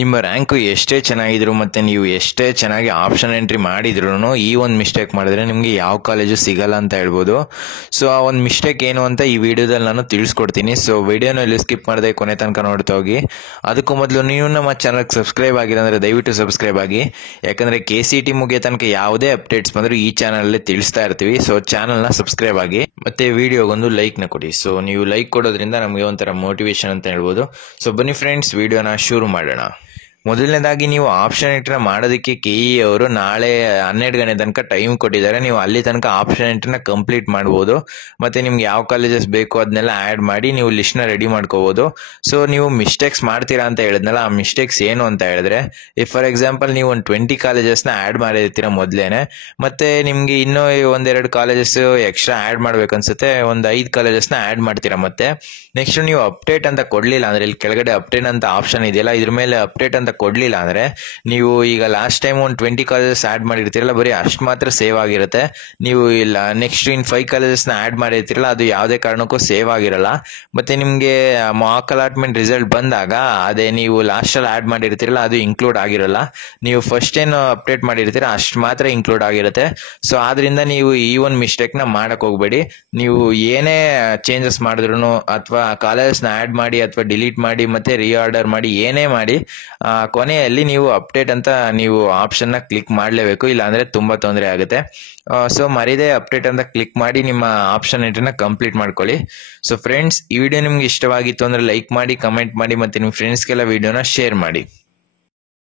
ನಿಮ್ಮ ರ್ಯಾಂಕು ಎಷ್ಟೇ ಚೆನ್ನಾಗಿದ್ರು ಮತ್ತು ನೀವು ಎಷ್ಟೇ ಚೆನ್ನಾಗಿ ಆಪ್ಷನ್ ಎಂಟ್ರಿ ಮಾಡಿದ್ರು ಈ ಒಂದು ಮಿಸ್ಟೇಕ್ ಮಾಡಿದ್ರೆ ನಿಮಗೆ ಯಾವ ಕಾಲೇಜು ಸಿಗಲ್ಲ ಅಂತ ಹೇಳ್ಬೋದು. ಸೊ ಆ ಒಂದು ಮಿಸ್ಟೇಕ್ ಏನು ಅಂತ ಈ ವಿಡಿಯೋದಲ್ಲಿ ನಾನು ತಿಳಿಸ್ಕೊಡ್ತೀನಿ. ಸೊ ವಿಡಿಯೋನ ಎಲ್ಲಿ ಸ್ಕಿಪ್ ಮಾಡದೆ ಕೊನೆ ತನಕ ನೋಡ್ತಾ ಹೋಗಿ. ಅದಕ್ಕೂ ಮೊದಲು ನೀವು ನಮ್ಮ ಚಾನಲ್ಗೆ ಸಬ್ಸ್ಕ್ರೈಬ್ ಆಗಿಲ್ಲ ಅಂದರೆ ದಯವಿಟ್ಟು ಸಬ್ಸ್ಕ್ರೈಬ್ ಆಗಿ. ಯಾಕಂದರೆ KCET ಮುಗಿಯೋ ತನಕ ಯಾವುದೇ ಅಪ್ಡೇಟ್ಸ್ ಬಂದರೂ ಈ ಚಾನಲಲ್ಲಿ ತಿಳಿಸ್ತಾ ಇರ್ತೀವಿ. ಸೊ ಚಾನಲ್ನ ಸಬ್ಸ್ಕ್ರೈಬ್ ಆಗಿ ಮತ್ತು ವಿಡಿಯೋಗೊಂದು ಲೈಕ್ನ ಕೊಡಿ. ಸೊ ನೀವು ಲೈಕ್ ಕೊಡೋದ್ರಿಂದ ನಮಗೆ ಒಂಥರ ಮೋಟಿವೇಶನ್ ಅಂತ ಹೇಳ್ಬೋದು. ಸೊ ಬನ್ನಿ ಫ್ರೆಂಡ್ಸ್, ವಿಡಿಯೋನ ಶುರು ಮಾಡೋಣ. ಮೊದಲನೇದಾಗಿ ನೀವು ಆಪ್ಷನ್ ಎಂಟ್ರಿನ ಮಾಡೋದಕ್ಕೆ KE ಅವರು ನಾಳೆ 12 ಗಂಟೆ ತನಕ ಟೈಮ್ ಕೊಟ್ಟಿದ್ದಾರೆ. ನೀವು ಅಲ್ಲಿ ತನಕ ಆಪ್ಷನ್ ಎಂಟ್ರಿನ ಕಂಪ್ಲೀಟ್ ಮಾಡ್ಬೋದು. ಮತ್ತು ನಿಮ್ಗೆ ಯಾವ ಕಾಲೇಜಸ್ ಬೇಕು ಅದನ್ನೆಲ್ಲ ಆ್ಯಡ್ ಮಾಡಿ ನೀವು ಲಿಸ್ಟ್ನ ರೆಡಿ ಮಾಡ್ಕೋಬೋದು. ಸೊ ನೀವು ಮಿಸ್ಟೇಕ್ಸ್ ಮಾಡ್ತೀರಾ ಅಂತ ಹೇಳಿದ್ನಲ್ಲ, ಆ ಮಿಸ್ಟೇಕ್ಸ್ ಏನು ಅಂತ ಹೇಳಿದ್ರೆ, ಫಾರ್ ಎಕ್ಸಾಂಪಲ್ ನೀವು ಒಂದು 20 ಕಾಲೇಜಸ್ನ ಆ್ಯಡ್ ಮಾಡಿರ್ತೀರ ಮೊದಲೇನೆ, ಮತ್ತು ನಿಮಗೆ ಇನ್ನೂ ಒಂದೆರಡು ಕಾಲೇಜಸ್ ಎಕ್ಸ್ಟ್ರಾ ಆ್ಯಡ್ ಮಾಡ್ಬೇಕು ಅನ್ಸುತ್ತೆ, ಒಂದು 5 ಕಾಲೇಜಸ್ನ ಆ್ಯಡ್ ಮಾಡ್ತೀರಾ. ಮತ್ತೆ ನೆಕ್ಸ್ಟ್ ನೀವು ಅಪ್ಡೇಟ್ ಅಂತ ಕೊಡಲಿಲ್ಲ ಅಂದರೆ, ಇಲ್ಲಿ ಕೆಳಗಡೆ ಅಪ್ಡೇಟ್ ಅಂತ ಆಪ್ಷನ್ ಇದೆಯಲ್ಲ, ಇದ್ರ ಮೇಲೆ ಅಪ್ಡೇಟ್ ಅಂತ ಕೊಡಲಿಲ್ಲ ಅಂದರೆ, ನೀವು ಈಗ ಲಾಸ್ಟ್ ಟೈಮ್ ಒಂದು 20 ಕಾಲೇಜಸ್ ಆ್ಯಡ್ ಮಾಡಿರ್ತೀರಲ್ಲ, ಬರೀ ಅಷ್ಟು ಮಾತ್ರ ಸೇವ್ ಆಗಿರುತ್ತೆ. ನೀವು ಇಲ್ಲ ನೆಕ್ಸ್ಟ್ ಇನ್ 5 ಕಾಲೇಜಸ್ನ ಆ್ಯಡ್ ಮಾಡಿರ್ತೀರಲ್ಲ, ಅದು ಯಾವುದೇ ಕಾರಣಕ್ಕೂ ಸೇವ್ ಆಗಿರಲ್ಲ. ಮತ್ತು ನಿಮಗೆ ಮಾಕ್ ಅಲಾಟ್ಮೆಂಟ್ ರಿಸಲ್ಟ್ ಬಂದಾಗ ಅದೇ ನೀವು ಲಾಸ್ಟಲ್ಲಿ ಆ್ಯಡ್ ಮಾಡಿರ್ತೀರಲ್ಲ, ಅದು ಇನ್ಕ್ಲೂಡ್ ಆಗಿರಲ್ಲ. ನೀವು ಫಸ್ಟ್ ಏನು ಅಪ್ಡೇಟ್ ಮಾಡಿರ್ತೀರ ಅಷ್ಟು ಮಾತ್ರ ಇನ್ಕ್ಲೂಡ್ ಆಗಿರುತ್ತೆ. ಸೊ ಆದ್ದರಿಂದ ನೀವು ಈ ಒಂದು ಮಿಸ್ಟೇಕ್ನ ಮಾಡಕ್ಕೆ ಹೋಗಬೇಡಿ. ನೀವು ಏನೇ ಚೇಂಜಸ್ ಮಾಡಿದ್ರು ಅಥವಾ ಕಾಲೇಜಸ್ನ ಆ್ಯಡ್ ಮಾಡಿ ಅಥವಾ ಡಿಲೀಟ್ ಮಾಡಿ ಮತ್ತು ರೀಆರ್ಡರ್ ಮಾಡಿ ಏನೇ ಮಾಡಿ, ಕೊನೆಯಲ್ಲಿ ನೀವು ಅಪ್ಡೇಟ್ ಅಂತ ನೀವು ಆಪ್ಷನ್ನ ಕ್ಲಿಕ್ ಮಾಡಲೇಬೇಕು, ಇಲ್ಲಾಂದರೆ ತುಂಬ ತೊಂದರೆ ಆಗುತ್ತೆ. ಸೊ ಮರೀದೆ ಅಪ್ಡೇಟ್ ಅಂತ ಕ್ಲಿಕ್ ಮಾಡಿ ನಿಮ್ಮ ಆಪ್ಷನ್ ಎಂಟ್ರಿನ ಕಂಪ್ಲೀಟ್ ಮಾಡ್ಕೊಳ್ಳಿ. ಸೊ ಫ್ರೆಂಡ್ಸ್, ಈ ವಿಡಿಯೋ ನಿಮ್ಗೆ ಇಷ್ಟವಾಗಿತ್ತು ಅಂದರೆ ಲೈಕ್ ಮಾಡಿ, ಕಮೆಂಟ್ ಮಾಡಿ ಮತ್ತು ನಿಮ್ಮ ಫ್ರೆಂಡ್ಸ್ಗೆಲ್ಲ ವಿಡಿಯೋನ ಶೇರ್ ಮಾಡಿ.